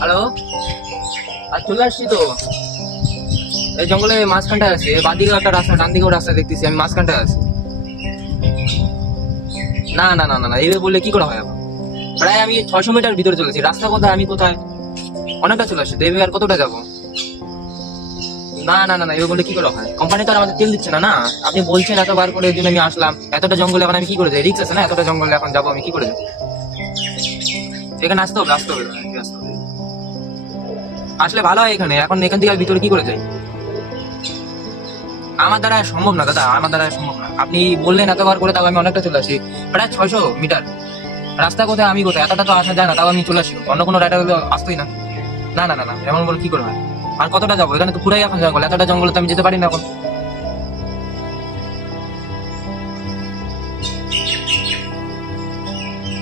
Hello, আর চলে আসছি তো। এই জঙ্গলে মাঝখানটায় আছি, বাঁ দিকেও একটা রাস্তা, ডান দিকেও রাস্তা দেখতেছি, আমি মাঝখানটায় আছি। না না না না না, এইভাবে বললে কি করে হয়? এখন প্রায় আমি 600 মিটার ভিতরে চলেছি। রাস্তা কোথায়, আমি কোথায়? অনেকটা চলে আসছে তো, এইভাবে আর কতটা যাবো? না না না না, এইভাবে বললে কি করে হয়? কোম্পানি তো আর আমাদের তেল দিচ্ছে না। না, আপনি বলছেন এতবার করে, এর জন্য আমি আসলাম। এতটা জঙ্গলে এখন আমি কি করে যাই? রিক্স আছে না, এতটা জঙ্গলে এখন যাবো আমি কি করে যাবো? এখানে আসতে হবে, আসতে হবে, আসতে হবে। আসলে ভালো হয় এখানে। এখন এখান থেকে আমি ভিতরে কি করে যাই? আমার দ্বারা সম্ভব না দাদা, আমার দ্বারা সম্ভব না। আপনি বললেন এতবার করে, তাও আমি অনেকটা চলে আসি। প্রায় 600 মিটার রাস্তা কোথায়, আমি কোথায়? এতটা তো আসা যায় না, তাও আমি চলে আসি। অন্য কোনো রাইডার হলে আসতোই না। না না না না, এমন বলে কি করে হয়? আর কতটা যাবো? এখানে তো পুরাই এখন জঙ্গল, এতটা জঙ্গলে তো আমি যেতে পারি না এখন।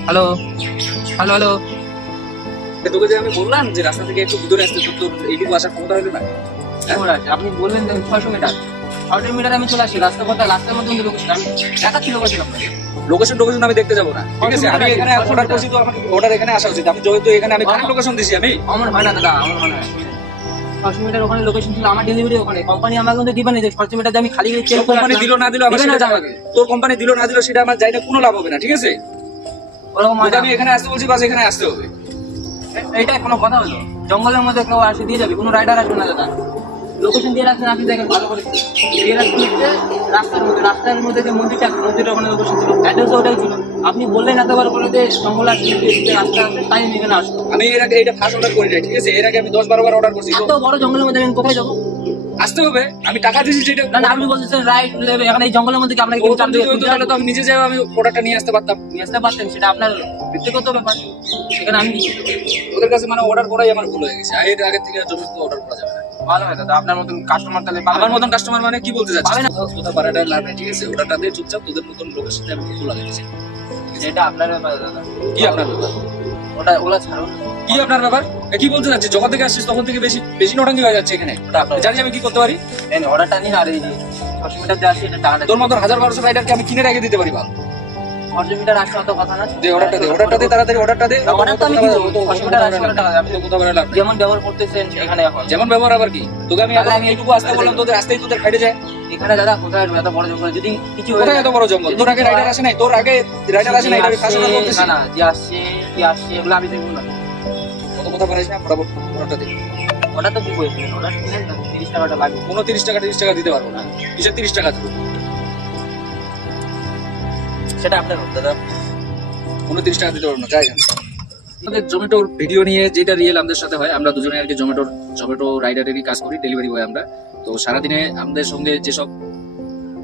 হ্যালো হ্যালো হ্যালো, তোকে যে আমি বললাম যে রাস্তা থেকে একটু ভিতরে আসতে, তোর এইটুকু আসার ক্ষমতা হলো না? কেমন আছে? আপনি বললেন 600 মিটার, 600 মিটার আমি চলে আসি। রাস্তা কোথায়? রাস্তার মধ্যে লোকেশন আমি দেখাচ্ছি, লোকেশন আপনাকে। লোকেশন আমি দেখতে যাবো না, ঠিক আছে? আমি এখানে অর্ডার করছি, তো আমাকে অর্ডার এখানে আসা উচিত। আমি যেহেতু এখানে আমি কারেক্ট লোকেশন দিছি। আমি আমার হয় না দাদা, আমার হয় না। 600 মিটার ওখানে লোকেশন ছিল, আমার ডেলিভারি ওখানে। কোম্পানি আমাকে কিন্তু দিবে না যে 600 মিটার আমি খালি তোর কোম্পানি দিল না দিল আমার সেটা আমাকে, তোর কোম্পানি দিল না দিল সেটা আমার যাইলে কোনো লাভ হবে না, ঠিক আছে? ওরকম হয় না। আমি এখানে আসতে বলছি, বাস এখানে আসতে হবে। এইটা কোনো কথা হলো? জঙ্গলের মধ্যে কেউ আসে দিয়ে যাবে, কোনো রাইডার আসবে না দাদা। লোকেশন দিয়ে রাখছেন আপনি, দেখেন ভালো করে দিয়ে রাখছেন হচ্ছে রাস্তার মধ্যে যে মন্দিরটা আছে, মন্দিরের ওখানে লোকেশন ছিল, অ্যাড্রেস ওটাই ছিল। আপনি বললেন এতবার করে যে জঙ্গল আসছে, রাস্তা আছে, তাই আমি এখানে আসবো। আমি এর আগে এটা ফার্স্ট অর্ডার করি নাই, ঠিক আছে? এর আগে আমি 10-12 বার অর্ডার করছি। এত বড় জঙ্গলের মধ্যে আমি কোথায় যাবো? আসতে হবে, আমি টাকা দিয়েছি যেটা। না না, আপনি বলতেছেন রাইট নেবে, এখানে এই জঙ্গলের মধ্যে কি আপনাকে তাহলে তো আমি নিজে যাই, আমি প্রোডাক্টটা নিয়ে আসতে পারতাম। নিয়ে আসতে পারতেন, সেটা আপনার ব্যক্তিগত ব্যাপার। সেখানে আমি কি করতে পারি? ওদের কাছে মানে অর্ডার করাই আমার ভুল হয়ে গেছে। এর আগে থেকে জমি অর্ডার করা যাবে না। ভালো হয় দাদা, আপনার মতন কাস্টমার তাহলে আমার মতন কাস্টমার মানে কি বলতে পাবে চাচ্ছিস? না। কোথা বাড়াটা লাভ নেই, ঠিক আছে? ওটাটা দিয়ে চুপচাপ তোদের মতন লোকের সাথে আমি ভুল লাগাইছি। এটা আপনার ব্যাপার দাদা। কি আপনার ব্যাপার? ওলা ছাড়ুন। কি আপনার ব্যাপার? কি বলতে চাচ্ছিস? যখন থেকে আসছিস তখন থেকে বেশি বেশি নটাঙ্গি হয়ে যাচ্ছে এখানে। ওটা আপনার জানি আমি কি করতে পারি? অর্ডারটা নিন, আর এই 600 মিটার দিয়ে আসি, এটা টাকাটা তোর মতন 1000-1200 রাইডারকে আমি কিনে রেখে দিতে পারি ভালো। 600 মিটার আসলে অত কথা না। দে অর্ডারটা দে তাড়াতাড়ি অর্ডারটা দে। অর্ডারটা আমি কি করবো? 600 মিটার আসলে টাকা আমি তো কোথাও লাভ নেই। যেমন ব্যবহার করতেছেন এখানে এখন। যেমন ব্যবহার আবার কি? তোকে আমি আগে এইটুকু আসতে বললাম, তোদের আসতেই তোদের খাইতে যায়। এখানে দাদা কোথায় আসবে এত বড় জঙ্গল? যদি কিছু হয়ে কোথায় যায়, এত বড় জঙ্গল? তোর আগে রাইডার আসে নাই? তোর আগে রাইডার আসে নাই? এটা আমি ফার্স্ট অর্ডার করতেছি। না না, যে আসছে কি আসছে এগুলো আমি দেখবো না। কত কথা বাড়াইছ না, ফটাফট অর্ডারটা দে। ওটা তো কি বলছিলেন, ওটা কিনেন না, 30 টাকাটা লাগবে। কোনো 30 টাকা দিতে পারবো না। কিসের 30 টাকা দেবো? সেটা আপনার হোক দাদা। কোনো 30 টাকা দিতে পারবো না, যাই না। আমাদের জোম্যাটোর ভিডিও নিয়ে যেটা রিয়েল আমাদের সাথে হয়, আমরা দুজনে আর কি জোম্যাটো রাইডারেরই কাজ করি, ডেলিভারি বয় আমরা। তো সারাদিনে আমাদের সঙ্গে যেসব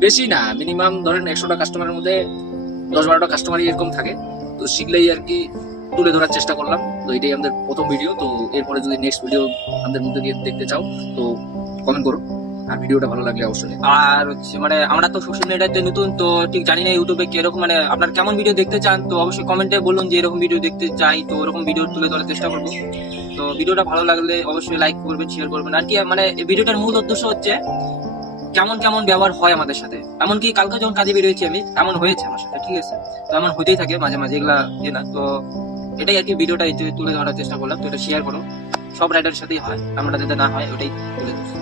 বেশি না, মিনিমাম ধরেন 100টা কাস্টমারের মধ্যে 10-12টা কাস্টমারই এরকম থাকে। তো শিখলেই আর কি তুলে ধরার চেষ্টা করলাম। তো এটাই আমাদের প্রথম ভিডিও। তো এরপরে যদি নেক্সট ভিডিও আমাদের মধ্যে দিয়ে দেখতে চাও তো কমেন্ট করো, আর ভিডিওটা ভালো লাগলে অবশ্যই। আর হচ্ছে মানে আমরা তো সোশ্যাল মিডিয়াতে নতুন, তো ঠিক জানি না ইউটিউবে কিরকম, মানে আপনার কেমন ভিডিও দেখতে চান, তো অবশ্যই কমেন্টে বলুন যে এরকম ভিডিও দেখতে চাই, তো ওরকম ভিডিও তুলে ধরার চেষ্টা করবো। তো ভিডিওটা ভালো লাগলে অবশ্যই লাইক করবেন, শেয়ার করবেন। আর কি মানে এই ভিডিওটার মূল উদ্দেশ্য হচ্ছে কেমন কেমন ব্যবহার হয় আমাদের সাথে। এমনকি কালকে যখন কাজে বেরিয়েছি আমি, এমন হয়েছে আমার সাথে, ঠিক আছে? তো এমন হতেই থাকে মাঝে মাঝে, এগুলা না। তো এটাই আর কি ভিডিওটা তুলে ধরার চেষ্টা করলাম। তো এটা শেয়ার করো, সব রাইডারের সাথেই হয়, আমরা যাতে না হয় ওটাই তুলে ধরছি।